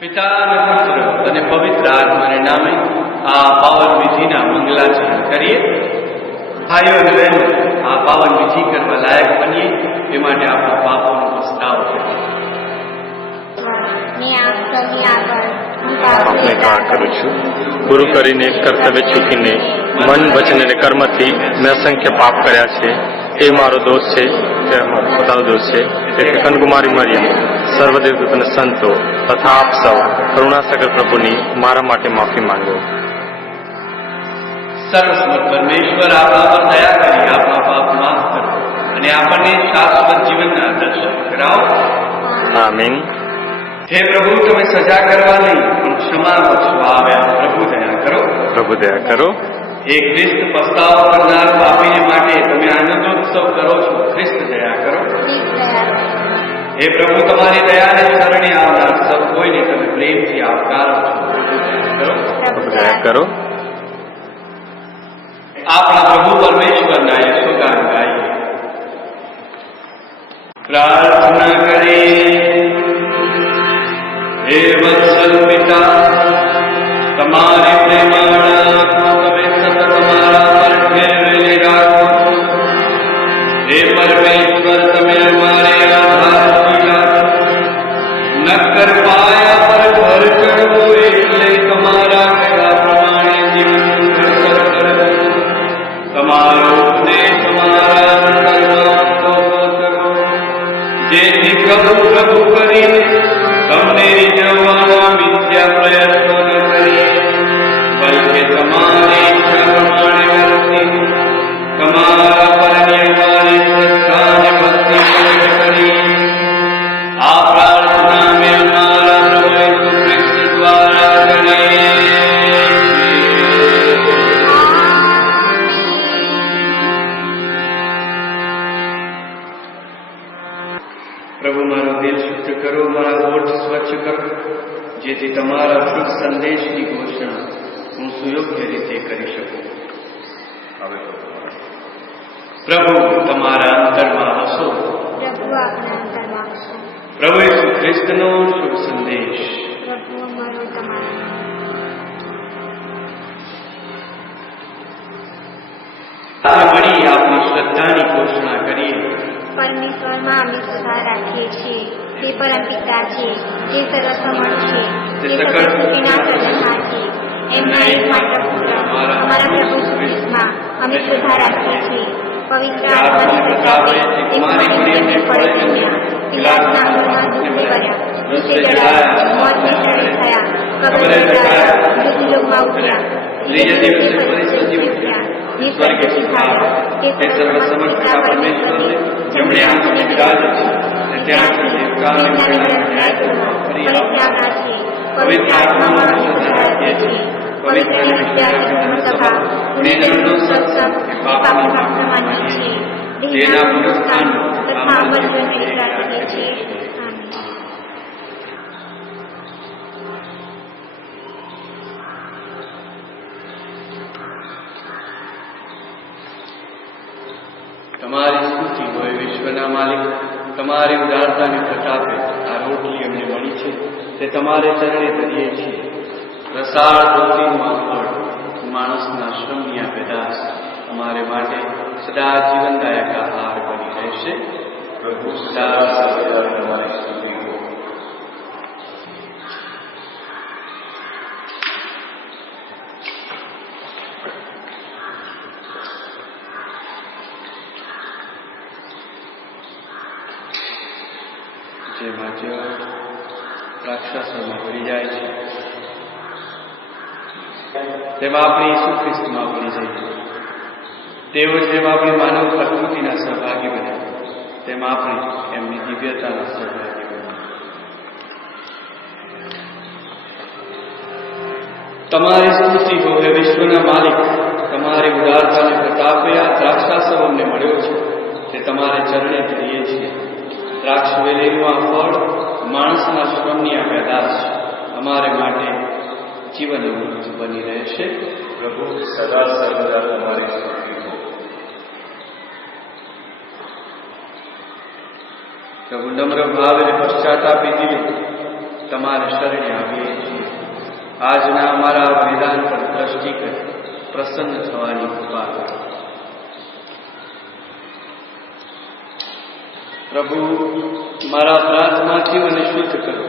પિતા અને પુત્ર અને પવિત્ર આત્માને નામે આ પાવન વિધિના મંગલાચરણ કરીએ. ભાઈઓ અને બહેનો, આ પાવન વિધિ કરવા લાયક બનીએ તે માટે આપણા પાપોનો પસ્તાવ કરીએ. આપણે કાર કરું છું. ગુરુ કરીને કર્તવ્ય ચૂકીને મન, વચન અને કર્મથી મેં અસંખ્ય પાપ કર્યા છે. એ મારો દોષ છે, તે મારો પોતાનો દોષ છે. એટલે કનકુમારી મરિયમ, સર્વદેવદૂત અને સંતો તથા આપ સૌ કરુણાસાગર પ્રભુની મારા માટે માફી માંગો. સર્વસમર્થ પરમેશ્વર, આપણા પર દયા કરી આપણા પાપ માફ કરો અને આપણને શાશ્વત જીવનના દર્શન કરાવો. આમીન. હે પ્રભુ, તમે સજા કરવા નહીં પણ ક્ષમા બક્ષવા આવ્યા. પ્રભુ દયા કરો. પ્રભુ દયા કરો. હે ખ્રિસ્ત, પસ્તાવો કરનાર પાપીને માટે તમે આનંદોત્સવ કરો છો. ખ્રિસ્ત દયા કરો. હે પ્રભુ, તમારી દયાને શરણે આવનાર સૌ કોઈને તમે પ્રેમથી આવકારો છો. પ્રભુ દયા કરો. આપણા પ્રભુ પરમેશ્વરના યશોગાન ગાઈએ. પ્રાર્થના કરીએ. હે વત્સલ પિતા, તમારી પ્રેમાળા તમે સતત તમારા પર ઠેરવેલી રાખો. હે પરમેશ્વર, તમે અમારે આધારથી રાખો. નક્કર પાયા પર ઘર ચડવો એટલે તમારા કહેલા પ્રમાણે જીવન ઘડતર કરવું. તમારો ઉપદેશ અમારા અંતરમાં કરો, જેથી પ્રભુ પ્રભુ કરીને તમને રીઝવવાના મિથ્યા પ્રયત્નો ન કરીએ, બલકે તમારી ઈચ્છા પ્રમાણે વર્તી તમારા પરની અમારી શ્રદ્ધા અને ભક્તિ પ્રગટ કરીએ. આ પ્રાર્થના અમે અમારા પ્રભુ ઈસુ ખ્રિસ્ત દ્વારા કરીએ. પ્રભુ, મારું દિલ શુદ્ધ કરો, મારા હોઠ સ્વચ્છ કરો, જેથી તમારા શુભ સંદેશની ઘોષણા હું સુયોગ્ય રીતે કરી શકું. પ્રભુ, તમારા અંતરમાં હસો. પ્રભુ ઈસુ ખ્રિસ્તનો શુભ સંદેશ. મળી આપની શ્રદ્ધાની ઘોષણા કરીએ. પરમેશ્વરમાં અમે સુધાર રાખીએ છીએ. તે પરમ પિતા છે, જે સર્વસમર્થ છે, તે સકળ સૃષ્ટિના સર્જનહાર છે. એમના એકમાત્ર પુત્ર અમારા પ્રભુ ખ્રિસ્તમાં અમે સુધાર રાખીએ છીએ. પવિત્ર આત્માની પ્રજાએ એકમાત્ર મરિયમને ફળે જન્મ્યા. પિલાતના અંગમાં દુઃખ કર્યા, દુઃખે જડાયા, મોતને શરણે થયા, કબરે જડાયા, મૃત્યુલોકમાં ઉતર્યા, ત્રીજે દિવસે ફરી સજીવ ઉઠ્યા, સ્વર્ગે સિધાર્યા. તે સર્વસમર્થ પિતા પરમેશ્વરને જેમણે આંખને બિરાજે છે અને ત્યાંથી દેવકાળને ન્યાય કરવા ફરી આવનાર છે. પવિત્ર આત્મામાં અમે સુધાર રાખીએ છીએ. પવિત્ર અને વિદ્યાર્થીઓની સભા, પુણ્યજનોનો સત્સંગ, પાપની માફી માનીએ છીએ. દેહના પુનરુત્થાનનો તથા અમર જીવનની ઈચ્છા રાખીએ છીએ. તમારી સ્તુતિ હોય વિશ્વના માલિક. તમારી ઉદારતાને પ્રતાપે આ રોટલી અમને મળી છે, તે તમારે ચરણે ધરીએ છીએ. રસાળ ધોતીનું આ ફળ, માણસના શ્રમની આ પેદાશ અમારે માટે સદા જીવનદાયક આહાર બની રહેશે. પ્રભુ સદા સર્વદા તમારી સ્તુતિ હો. જે માધ્ય રાક્ષસોમાં ભળી જાય છે, તેમાં આપણે ઈસુ ખ્રિસ્તમાં ભળી જઈએ. તેઓ જેમ આપણી માનવ પ્રકૃતિના સહભાગી બન્યા, તેમાં આપણે એમની દિવ્યતાના સહભાગી બન્યા. તમારી સ્તુતિ હો હે વિશ્વના માલિક. તમારી ઉદારતાને પ્રતાપે આ દ્રાક્ષાસવ અમને મળ્યો છે, તે તમારે ચરણે ધરીએ છીએ. દ્રાક્ષ વેલીનું આ ફળ, માણસના શ્રમની આ પેદાશ અમારે માટે જીવન અમૃત બની રહેશે. પ્રભુ સદા સર્વદા તમારી સ્તુતિ હો. પ્રભુ નમ્ર ભાવ અને પશ્ચાતાપી દિલે તમારે શરણે આવીએ છીએ. આજના અમારા બલિદાન પર દ્રષ્ટિ કરી પ્રસન્ન થવાની કૃપા કરો. પ્રભુ, મારા અપરાધમાંથી મને શુદ્ધ કરો.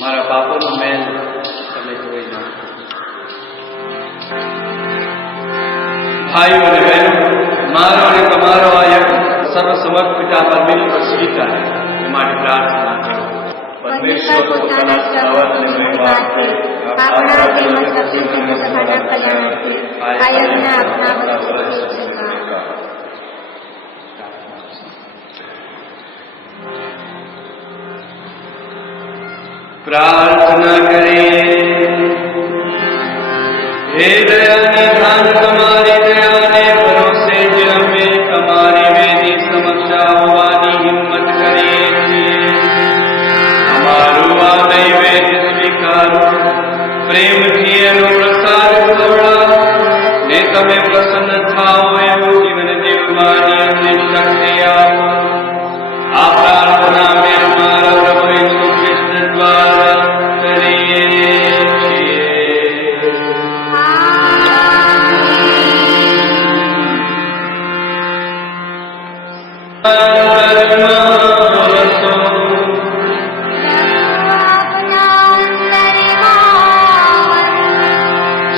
મારા પાપોનો મેલ તમે ધોઈ નાખો. ભાઈઓ અને બહેનો, મારો અને તમારો આ યજ્ઞ સર્વ સમર્પિતા પરમેશ્વર સ્વીકારે એ માટે પ્રાર્થના કરો. પરમેશ્વર પોતાના સર્વોત્તમ મહિમાર્થે આપણા તેમજ સભ્ય સભાના કલ્યાણાર્થે આ યજ્ઞ આપના વચ્ચે સ્વીકાર. પ્રાર્થના કરીએ. હે દયાની ધાન, તમારી દયાને ભરોસે જ અમે તમારી વેદી સમક્ષ આવવાની હિંમત કરીએ છીએ. અમારું આ નૈવેદ્ય સ્વીકારો, પ્રેમથી એનો પ્રસાદ ખવડાવો ને તમે પ્રસન્ન થાઓ એવું જીવન જીવવાની અમને શક્તિ આપો. આ પ્રાર્થના અમે અમારા પ્રભુ ઈસુ ખ્રિસ્ત દ્વારા કરીએ છીએ.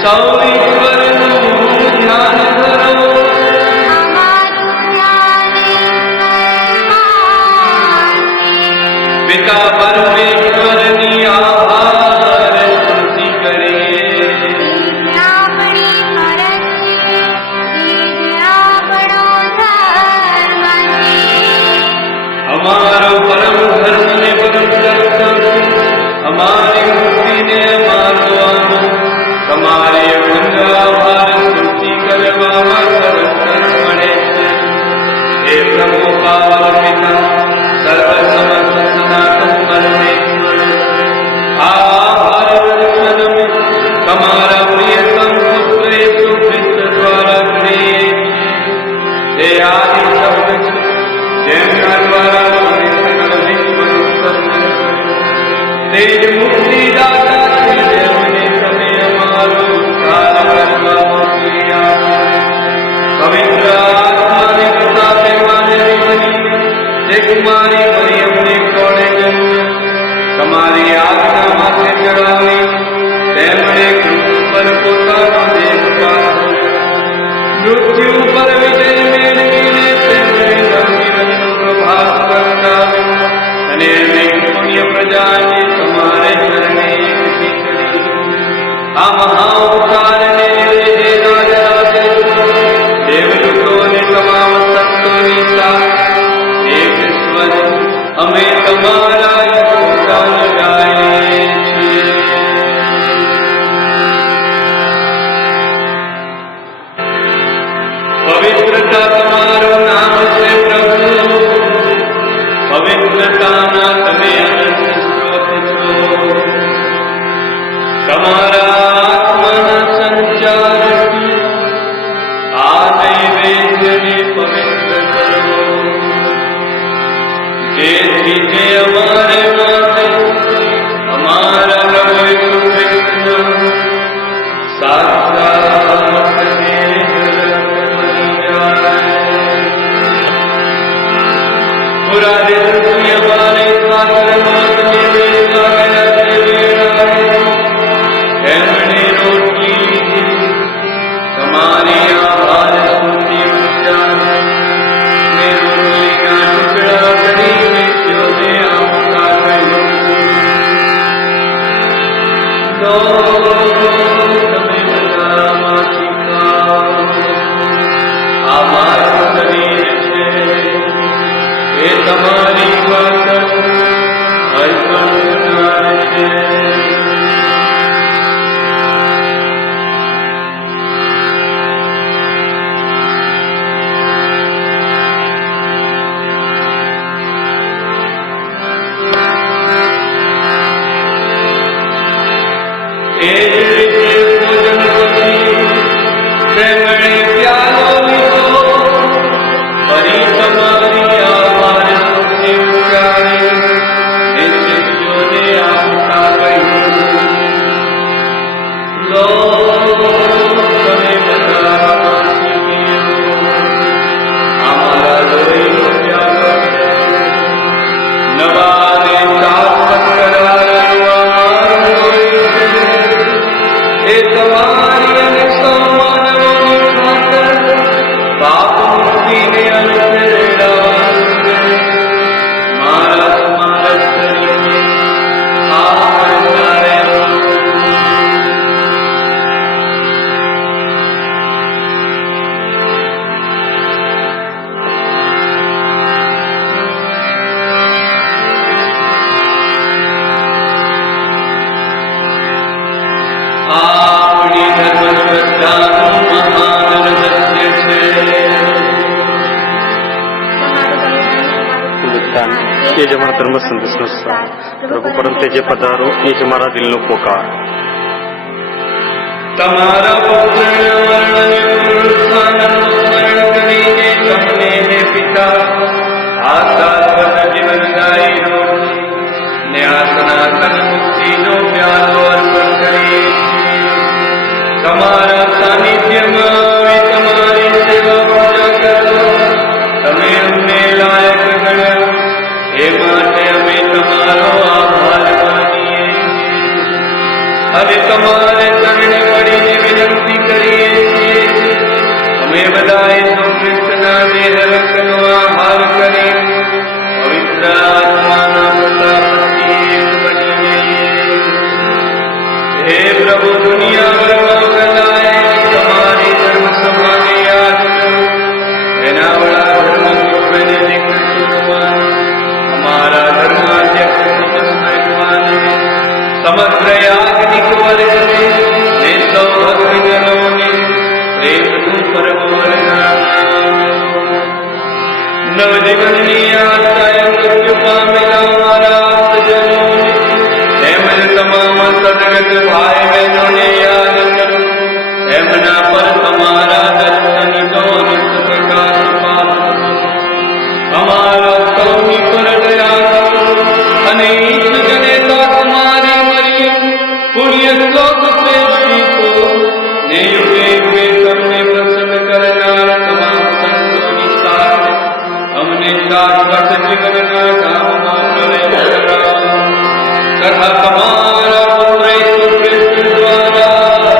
સૌ ઈશ્વરનું ધ્યાન ધરો. પિતા પરમેશ્વરની આભાર સ્તુતિ કરીએ. અમારો પરમ ધર્મ ને પરમ દર્શન, અમારી મુક્તિ ને અમારો આનંદ તમારી અખંડ આભાર સ્તુતિ કરવામાં સરળ મળે છે. હે પ્રભુ પાવન પિતા, સર્વ સમર્થ સનાતન પરમેશ્વર, આ આભાર દર્શન અમે તમારા પ્રિયતમ પુત્ર ઈસુ ખ્રિસ્ત દ્વારા કરીએ છીએ. હે આદિ શબ્દ છે, જેમના દ્વારા તમે સકળ વિશ્વનું સર્જન કર્યું. તે જ મુક્તિદાતા છે, જેમને તમે અમારો ઉદ્ધાર કરવા મોકલી આપ્યો. પવિત્ર આત્માને પ્રતાપે માનવી બની તે કુમારી મરિયમને કોળે જન્મ્યો. તમારી આજ્ઞા માથે ચડાવી તેમણે ક્રૂસ પર પોતાનો દેહ પાથર્યો. મૃત્યુ પર વિજય મેળવીને તેમણે નવજીવનનો પ્રભાત પ્રગટાવ્યો અને અનેક પુણ્ય પ્રજાને તમારે શરણે એકઠી કરી. આ મહાઉપકારને લીધે રાજરાજેશ્વર, દેવદૂતો અને તમામ સંતોની સાથે એક ઈશ્વર અમે તમારા યોગદાન ગાઈએ છીએ. પવિત્રતા તમારું નામ છે પ્રભુ, પવિત્રતાના તમે અનંત સ્ત્રોત છો. તમારા આત્માના સંચારથી આ નૈવેદ્યને પવિત્ર કરો, જેથી તે અમારે માટે અમારા પ્રભુ ઈસુ ખ્રિસ્તના સાક્ષાત દેહ બની જાય. પૂરા દિવસની અમારે સાગરમાં તમે બેસવા ગયા તે વેળાએ તેમણે રોટલી લીધી, તમારી આભાર સ્તુતિ ઉચ્ચારી ને રોટલીના ટુકડા કરીને તેઓને આપતા કહ્યું, લો, તમે બધામાંથી ખાઓ. આ મારું શરીર છે, એ તમારી ખાતર અર્પણ થનાર છે. એ જ રીતે ભોજન પછી તેમણે પ્યાલો લીધો, ફરી તમારી આભાર સ્તુતિ ઉચ્ચારી બલિદાન એ જ અમારા ધર્મ સંદેશનો સાર. પ્રભુ પરમ તેજે પધારો એ જ અમારા દિલનો પોકાર. તમારા પુત્રના વર્ણનનું સ્થાનનું સ્મરણ કરીને તમને હે પિતા આ શાશ્વત જીવનદાયી રોટલી ને આ સનાતન મુક્તિનો પ્યાલો અર્પણ કરીએ છીએ. તમારા સાનિધ્યમાં અમે તમારી સેવા પૂજા કરવા તમે અમને લાયક ગણ્યા એ માટે અમે તમારો આભાર માનીએ છીએ અને તમારે ચરણે પડીને વિનંતી કરીએ છીએ. અમે બધા ઈસુ ખ્રિસ્તના દેહ રક્તનો આહાર કરી પવિત્ર આત્માના પ્રતાપથી એક બની જઈએ. હે પ્રભુ, દુનિયાભરમાં ફેલાયેલી તમારી ધર્મ સભાને યાદ કરો. એના વડા ધર્મગુરુને દીકરાને અમારા ધર્માધ્યક્ષ થોમસ મેકવાને સમગ્ર યાજ્ઞિક વર્ગને ને સૌ ભક્તજનોને પ્રેમનું પરમવરદાન નવજીવનની આશાએ મૃત્યુ પામેલા અમારા આપ્તજનોને તેમજ તમામ સદગત ભાઈ બહેનોને યાદ કરો. એમના પર તમારા દર્શનનો અનંત પ્રકાશ પાડો. અમારા સૌની પર દયા કરો અને ઈશ જનેતા કુમારી મરિયમ પુણ્ય શ્લોક શ્રેષ્ઠીકો ને યુગે યુગે તમને પ્રસન્ન કરનાર તમામ સંતોની સાથે અમને શાશ્વત જીવનના ધામમાં પ્રવેશ કરાવો તથા તમારા પુત્ર ઈસુ ખ્રિસ્ત દ્વારા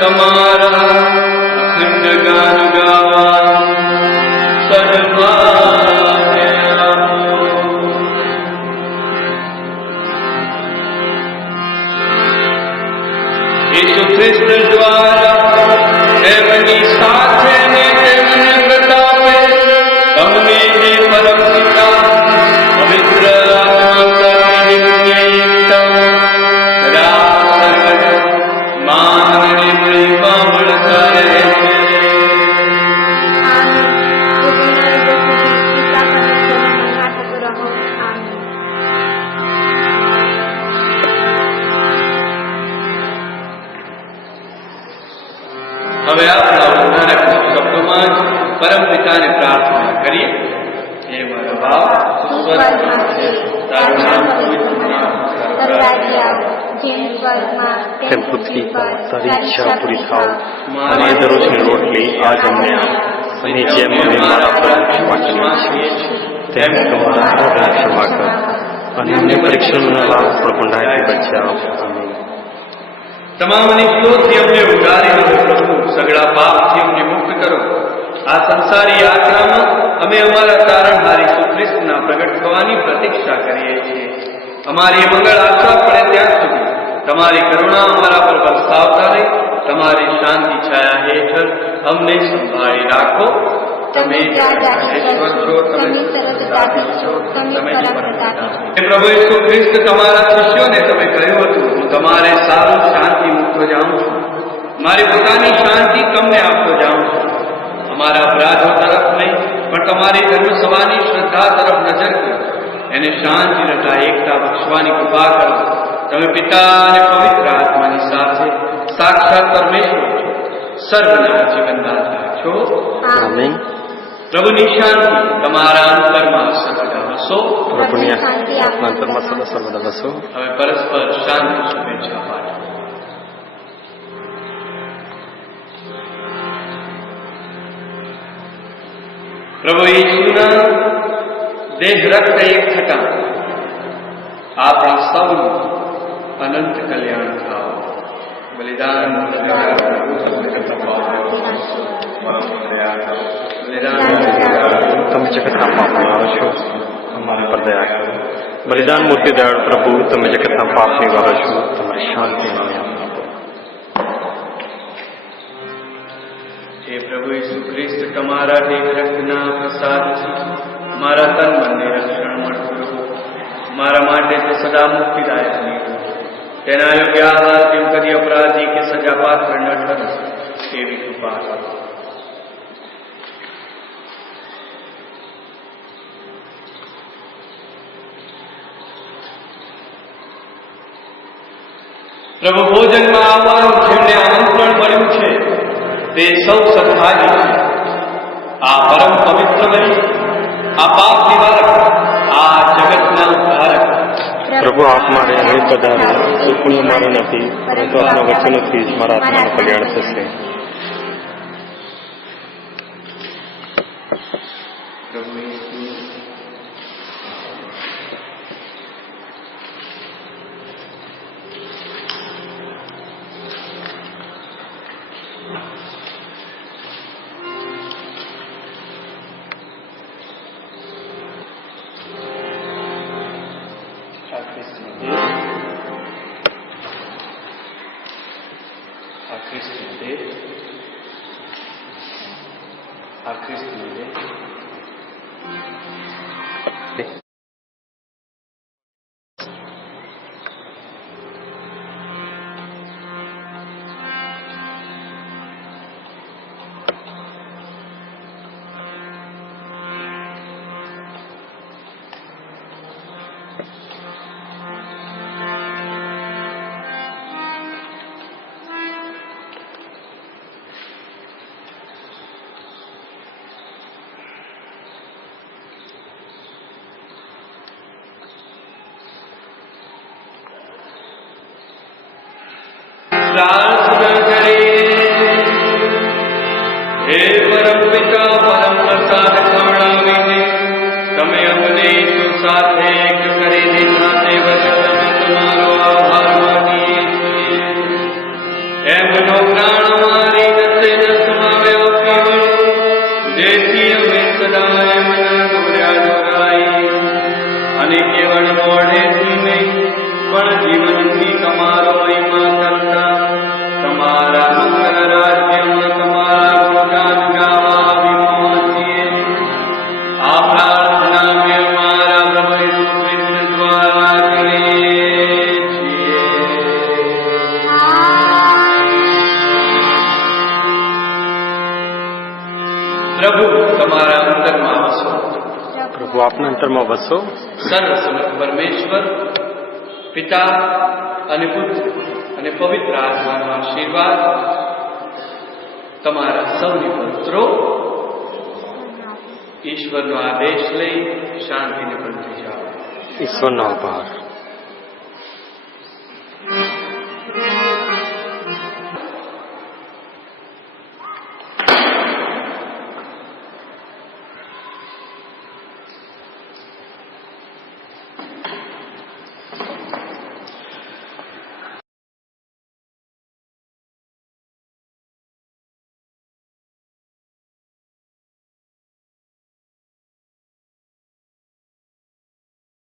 તમારા અખંડ ગાન ગાવા સદભાગ્ય આપો. ઈસુ ખ્રિસ્ત દ્વારા તેમની સાથે ને તેમને પ્રતાપે તમને જે પરમ પિતા પવિત્ર આત્મા સાથે નિત્ય એકતા સદા સર્વદા માન અને મહિમા મળતા રહે છે. હવે આપણા ઉદ્ધારક શબ્દોમાં જ પરમ પિતાને પ્રાર્થના કરીએ. હે મારા બાપ, સ્વર્ગમાં છે, તારું નામ પવિત્ર નામ, તારું રાજ્ય આવે, જેમ સ્વર્ગમાં તેમ પૃથ્વી પર તારી ઈચ્છા પૂરી થાવ. અને દરરોજની રોટલી આજ અમને આપ. અને જેમ અમે મારા પર ક્ષમા કરીએ છીએ તેમ તમારા અપરાધોને ક્ષમા કર. અને અમને પરીક્ષણમાં ન લાવ, પણ ગુનાહથી બચાવ. આમીન. તમામ નિષ્ઠોથી અમને ઉગારી લો પ્રભુ, સગળા પાપથી અમને મુક્ત કરો. આ સંસારી યાત્રામાં અમે અમારા તારણહાર ઈસુ ખ્રિસ્તના પ્રગટ થવાની પ્રતીક્ષા કરીએ છીએ. અમારી મંગળ આશા પડે ત્યાં સુધી તમારી કરુણા અમારા પર વરસાવતા રહી તમારી શાંતિ છાયા હેઠળ અમને સંભાળી રાખો. તમે ઈશ્વર છો, તમે સર્વપ્રતાપી છો, તમે પરમપ્રતાપી. પ્રભુ ઈસુ ખ્રિસ્ત તમારા શિષ્યોને તમે કહ્યું હતું, હું તમારે સારું શાંતિ મૂકતો જાઉં છું, મારી પોતાની શાંતિ તમને આપતો જાઉં છું. અમારા અપરાધો તરફ નહીં પણ તમારી ધર્મસભાની શ્રદ્ધા તરફ નજર કરો. એને શાંતિ તથા એકતા બક્ષવાની કૃપા કરો. તમે પિતા અને પવિત્ર આત્માની સાથે સાક્ષાત પરમેશ્વર છો, સર્વના જીવનદાતા છો. આમીન. પ્રભુની શાંતિ તમારા અંતરમાં સર્વદા વસો. પ્રભુની આપના અંતરમાં સર્વદા વસો. હવે પરસ્પર શાંતિ શુભેચ્છા પાઠવો. પ્રભુ ઈસુના દેહ રક્ત એક થતા આપણા સૌનું અનંત કલ્યાણ થાવ. બલિદાન તમે જગતના પાપને વાળો છો, અમારા પર દયા કરો. બલિદાન મૂર્તિ દયાળ પ્રભુ, તમે જગતના પાપને વાળો છો, તમારી શાંતિ અમને આપો. હે પ્રભુ ઈસુ ખ્રિસ્ત, તમારા દેહ રક્તના પ્રસાદથી મારા તન મનને રક્ષણ મળતું રહો. મારા માટે તે સદા મુક્તિદાયક નીકળો. તેના યોગ્ય આહારથી કદી અપરાધી કે સજા પાત્ર ન ઠરે એવી કૃપા કરો. પ્રભુ ભોજનમાં આવવાનું જેમને આમંત્રણ મળ્યું છે તે સૌ સદભાગી છે. આ પરમ પવિત્ર બલિ, આ પાપ નિવારક, આ જગતના ઉદ્ધારક. પ્રભુ આપ મારે અહીં પધારો, તો પુણ્ય મારું નથી, પરંતુ આપના વચનોથી જ મારા આત્માનું કલ્યાણ થશે. પ્રભુ ઈસુ આ ખ્રિસ્તનું દેહ. પ્રાર્થના કરીએ. હે પરમ પિતા, પરમ પ્રસાદ ખવડાવીને તમે અમને ઈસુ સાથે એક કરી દીધા તે બદલ અમે તમારો આભાર માનીએ છીએ. એમનો પ્રાણ અમારી નસે નસમાં વ્યાપી વળો, જેથી અમે સદા એમના દોર્યા દોરાઈ અને કેવળ મોઢેથી નહીં પણ જીવનથી તમારો મહિમા કરતા તમારા મંગળ રાજ્યમાં તમારા ગુણગાન ગાવા અભિમાન છીએ. આ પ્રાર્થના અમે અમારા પ્રભુ ઈસુ ખ્રિસ્ત દ્વારા કરીએ છીએ. પ્રભુ તમારા અંતરમાં વસો. પ્રભુ આપના અંતરમાં વસો. સર્વસમર્થ પરમેશ્વર પિતા અને પુત્ર અને પવિત્ર આત્માનો આશીર્વાદ તમારા સૌની પુત્રો ઈશ્વરનો આદેશ લઈ શાંતિને પણ થઈ જાઓ. ઈશ્વરનો આભાર.